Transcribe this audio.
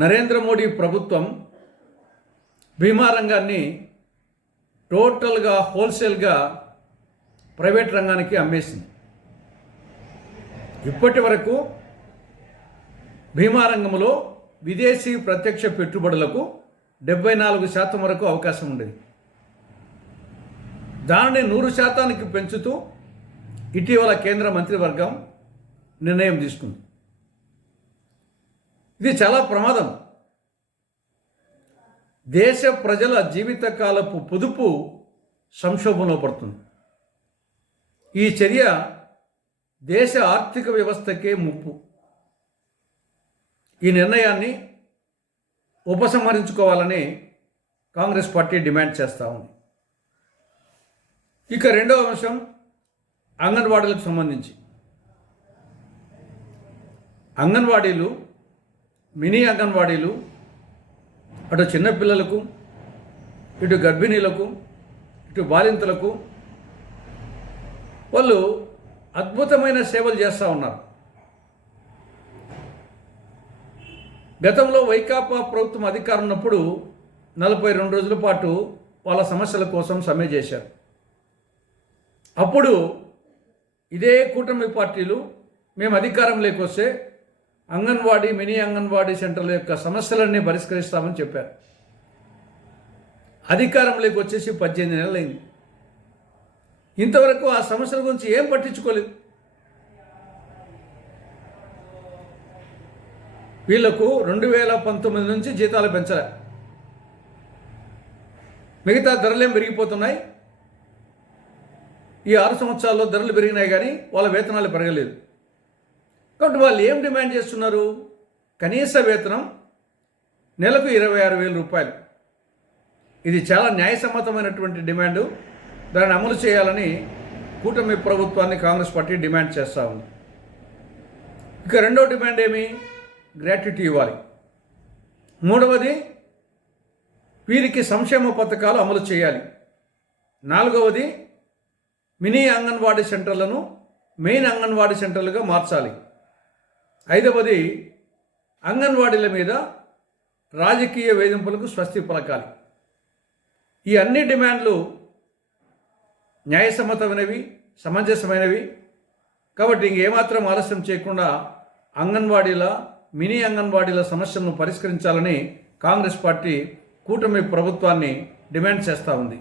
నరేంద్ర మోడీ ప్రభుత్వం బీమా రంగాన్ని టోటల్గా హోల్సేల్గా ప్రైవేట్ రంగానికి అమ్మేసింది. ఇప్పటి వరకు బీమా రంగంలో విదేశీ ప్రత్యక్ష పెట్టుబడులకు 74% వరకు అవకాశం ఉండేది. దానిని 100%కి పెంచుతూ ఇటీవల కేంద్ర మంత్రివర్గం నిర్ణయం తీసుకుంది. ఇది చాలా ప్రమాదం. దేశ ప్రజల జీవితకాలపు పొదుపు సంక్షోభంలో పడుతుంది. ఈ చర్య దేశ ఆర్థిక వ్యవస్థకే ముప్పు. ఈ నిర్ణయాన్ని ఉపసంహరించుకోవాలని కాంగ్రెస్ పార్టీ డిమాండ్ చేస్తూ ఉంది. ఇక రెండవ అంశం అంగన్వాడీలకు సంబంధించి. అంగన్వాడీలు, మినీ అంగన్వాడీలు అటు చిన్నపిల్లలకు, ఇటు గర్భిణీలకు, ఇటు బాలింతలకు వాళ్ళు అద్భుతమైన సేవలు చేస్తూ ఉన్నారు. గతంలో వైకాపా ప్రభుత్వం అధికారం ఉన్నప్పుడు 42 రోజుల పాటు వాళ్ళ సమస్యల కోసం సమ్మె చేశారు. అప్పుడు ఇదే కూటమి పార్టీలు మేము అధికారంలోకి వస్తే అంగన్వాడీ, మినీ అంగన్వాడీ సెంటర్ల యొక్క సమస్యలన్నీ పరిష్కరిస్తామని చెప్పారు. అధికారంలోకి వచ్చేసి 18 నెలలైంది. ఇంతవరకు ఆ సమస్యల గురించి ఏం పట్టించుకోలేదు. వీళ్లకు 2019 నుంచి జీతాలు పెంచలే. మిగతా ధరలేం పెరిగిపోతున్నాయి. ఈ 6 సంవత్సరాల్లో ధరలు పెరిగినాయి కానీ వాళ్ళ వేతనాలు పెరగలేదు. కాబట్టి వాళ్ళు ఏం డిమాండ్ చేస్తున్నారు? కనీస వేతనం నెలకు 26,000 రూపాయలు. ఇది చాలా న్యాయసమ్మతమైనటువంటి డిమాండు. దాన్ని అమలు చేయాలని కూటమి ప్రభుత్వాన్ని కాంగ్రెస్ పార్టీ డిమాండ్ చేస్తూ ఉంది. ఇక రెండో డిమాండ్ ఏమి? గ్రాట్యుటీ ఇవ్వాలి. మూడవది వీరికి సంక్షేమ పథకాలు అమలు చేయాలి. నాలుగవది మినీ అంగన్వాడీ సెంటర్లను మెయిన్ అంగన్వాడీ సెంటర్లుగా మార్చాలి. ఐదవది అంగన్వాడీల మీద రాజకీయ వేధింపులకు స్వస్తి పలకాలి. ఈ అన్ని డిమాండ్లు న్యాయసమ్మతమైనవి, సమంజసమైనవి. కాబట్టి ఇంకేమాత్రం ఆలస్యం చేయకుండా అంగన్వాడీల, మినీ అంగన్వాడీల సమస్యలను పరిష్కరించాలని కాంగ్రెస్ పార్టీ కూటమి ప్రభుత్వాన్ని డిమాండ్ చేస్తూ ఉంది.